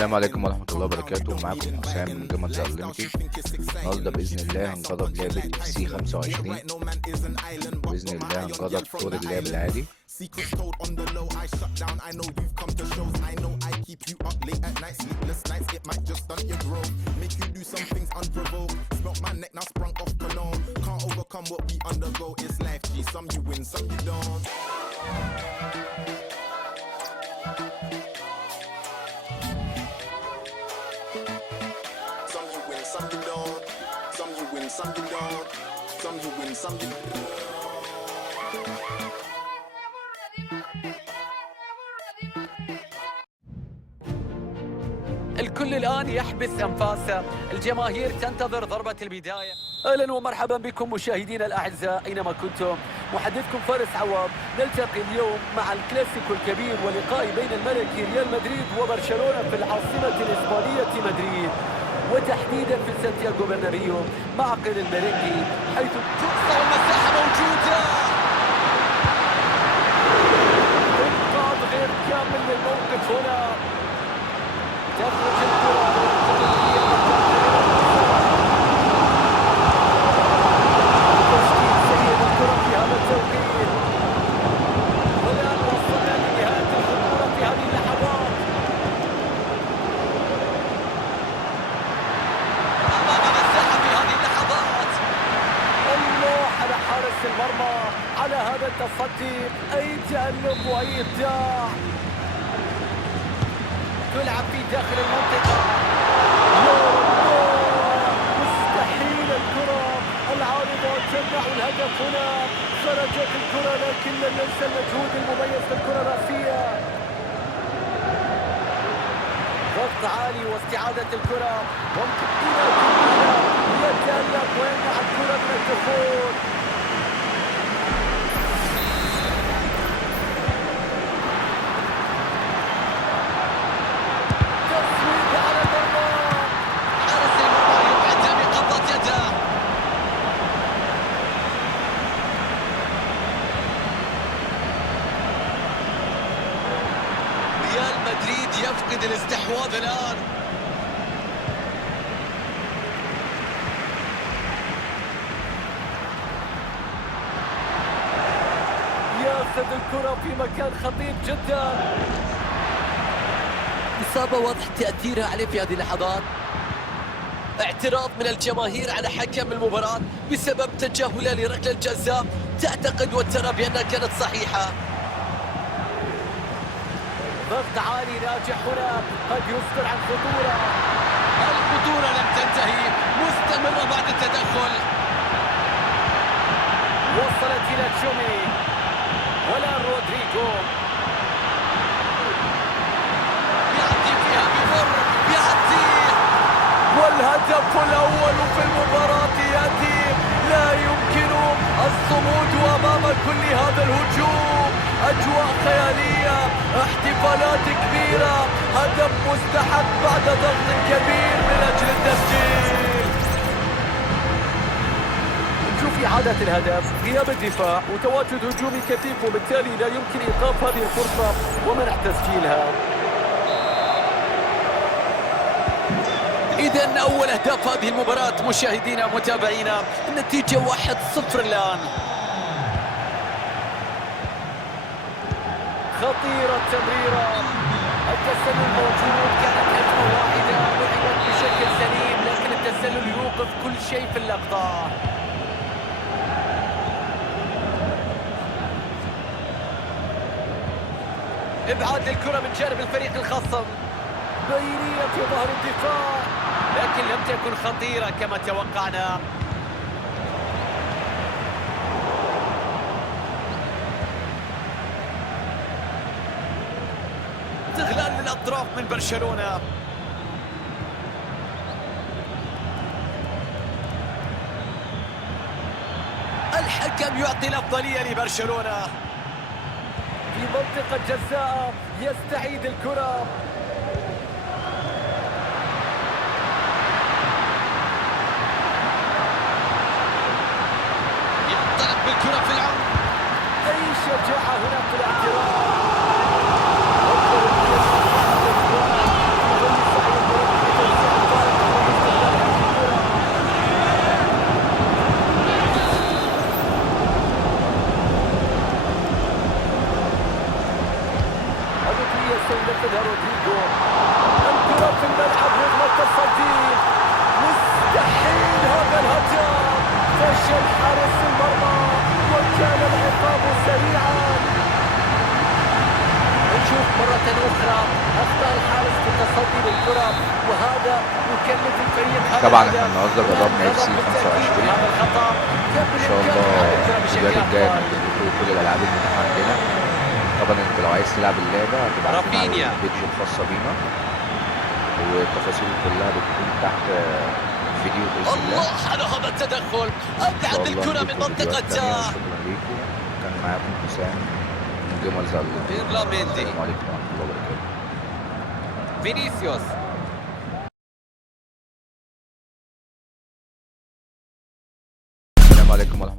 السلام عليكم ورحمة الله وبركاته. معاكم حسام من جيمرز انليمتد. النهارده بإذن الله هنجرب لعبة سي 25. بإذن الله هنجرب طور اللعب العادي. Some you don't, some you win, some you don't, some you win, some you الكل الآن يحبس أنفاسه، الجماهير تنتظر ضربة البداية. أهلا ومرحبا بكم مشاهدينا الأعزاء أينما كنتم. محدثكم فارس عواب. نلتقي اليوم مع الكلاسيكو الكبير ولقاء بين الملك ريال مدريد وبرشلونة في العاصمة الإسبانية مدريد، وتحديدا في سانتياغو برنابيو معقل الميرينجي، حيث فرصة والمساحة موجودة. إنقاذ غير كامل للموقف هنا. تخرج الكرة تشكيل سيء الكرة في هذا التوقيت، والآن وصلنا لنهاية الخطورة في هذه اللحظات. أمام مساحة في هذه اللحظات. الله على حارس المرمى على هذا التصدي، أي تألق وأي إبداع. تلعب في داخل المنطقة. مستحيل الكرة العارضة تمنع الهدف هنا. خرجت الكرة لكن لم ننسى المجهود المميز في الكرة الرأسية. ضغط عالي واستعادة الكرة، ممكن يتألق ويمنع الكرة من الدخول. مدريد يفقد الاستحواذ الآن. ياخذ الكرة في مكان خطير جدا. إصابة واضح تأثيرها عليه في هذه اللحظات. اعتراض من الجماهير على حكم المباراة بسبب تجاهله لركلة الجزاء، تعتقد وترى بأنها كانت صحيحة. ضغط عالي ناجح هنا، قد يصدر عن خطورة. الخطورة لم تنتهي، مستمرة بعد التدخل. وصلت إلى تشومي ولا رودريجو. يعدي فيها بمر، يعدي، والهدف الأول في المباراة يأتي. لا يمكن الصمود أمام كل هذا الهجوم. أجواء خيالية، احتفالات كبيرة، هدف مستحق بعد ضغط كبير من أجل التسجيل. نشوف إعادة الهدف، غياب الدفاع وتواجد هجومي كثيف، وبالتالي لا يمكن إيقاف هذه الفرصة ومنع تسجيلها. إذن أول أهداف هذه المباراة مشاهدينا متابعينا، النتيجة 1-0 الآن. خطيرة التمريرة، التسلل موجود، كانت هجمة واحدة لعبت بشكل سليم، لكن التسلل يوقف كل شيء في اللقطة. ابعاد الكرة من جانب الفريق الخصم، بينية في ظهر الدفاع، لكن لم تكن خطيرة كما توقعنا. استغلال للأطراف من برشلونة. الحكم يعطي الأفضلية لبرشلونة. في منطقة جزاء يستعيد الكرة. ينطلق بالكرة في العمق. أي شجاعة هنا في الاعتراض. سينفذها رودريجو. الكرة في الملعب رغم التصدي. مستحيل هذا الهجم. فشل حارس المرمى وكان العقاب سريعا. نشوف مرة أخرى أخطاء الحارس في التصدي للكرة، وهذا يكلف الفريق هذا. طبعا احنا النهارده جربنا اف سي 25. هذا الخطأ ان شاء الله الفيديوهات الجايه ننزل لكم كل الالعاب المتاحه عندنا. طبعا انت لو عايز تلعب اللعبه هتبعت لنا على رافينيا. البيج الخاصه بينا، والتفاصيل كلها بتكون تحت الفيديو باذن الله. الله على هذا التدخل، أبعد الكرة من منطقته. شكرا ليكم، كان معاكم حسام من جمل زعل. بيرلاميندي. السلام عليكم ورحمه الله وبركاته. فينيسيوس. السلام عليكم ورحمه